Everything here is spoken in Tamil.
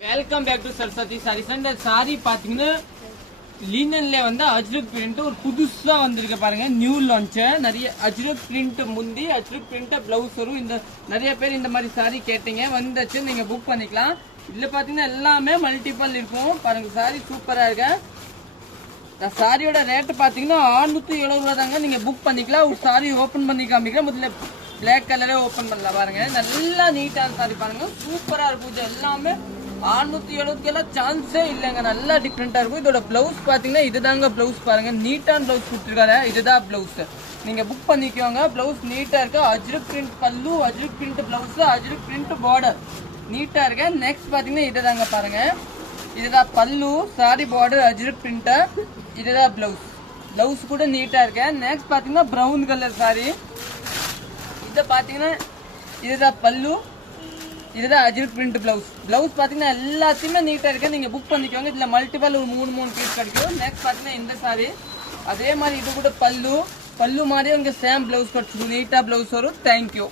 Welcome back to Saraswati saris. அந்த சாரி பாத்தீங்கன்னா லீனன்ல வந்து அஜ்ரக் பிரிண்ட் ஒரு புதுசா வந்திருக்கு பாருங்க. New launch. நிறைய அஜ்ரக் பிரிண்ட் முந்தி அஜ்ரக் பிரிண்ட் பிளவுஸ் வரும். இந்த நிறைய பேர் இந்த மாதிரி சாரி கேட்டீங்க, வந்துச்சு, நீங்க புக் பண்ணிக்கலாம். இதுல பாத்தீங்கன்னா எல்லாமே மல்டிபிள் இருக்கும் பாருங்க. சாரி சூப்பரா இருக்கு. இந்த சாரியோட ரேட் பாத்தீங்கன்னா 670 ரூபா தாங்க. நீங்க புக் பண்ணிக்கலாம். ஒரு சாரி ஓபன் பண்ணி காமிக்கிறேன். முதல்ல பிளாக் கலரே ஓபன் பண்ணலாம் பாருங்க. நல்லா நீட்டான சாரி பாருங்க, சூப்பரா இருக்கும். இது எல்லாமே 670 சான்ஸே இல்லைங்க. நல்லா டிஃப்ரெண்டா இருக்கும். இதோட பிளவுஸ் பாத்தீங்கன்னா இதுதாங்க பிளவுஸ் பாருங்க. நீட்டான பிளவுஸ் கொடுத்துருக்காரு. இதுதான் பிளவுஸ். நீங்க புக் பண்ணிக்கோங்க. பிளவுஸ் நீட்டா இருக்கு. அஜ்ரக் பிரிண்ட் பல்லு, Ajrakh print blouse, Ajrakh print border நீட்டா இருக்கு. நெக்ஸ்ட் பாத்தீங்கன்னா இதுதாங்க பாருங்க. இதுதான் பல்லு, சாரி பார்டர் அஜ்ரக் பிரிண்ட். இதுதான் பிளவுஸ். பிளவுஸ் கூட நீட்டா இருக்கு. நெக்ஸ்ட் பாத்தீங்கன்னா பிரவுன் கலர் சாரி. இதை பாத்தீங்கன்னா இதுதான் பல்லு, இதுதான் அஜ்ரக் பிரிண்ட் பிளவுஸ். பிளவுஸ் பாத்தீங்கன்னா எல்லாத்தையுமே நீட்டா இருக்கு. நீங்க புக் பண்ணிக்கோங்க. இதுல மல்டிபிள் ஒரு 3 பீஸ் கிடைக்கும். நெக்ஸ்ட் பாத்தீங்கன்னா இந்த சாரி அதே மாதிரி இது கூட பல்லு மாதிரி இங்க சேம் பிளவுஸ் கிடைச்சிடும். நீட்டா பிளவுஸ் வரும். தேங்க்யூ.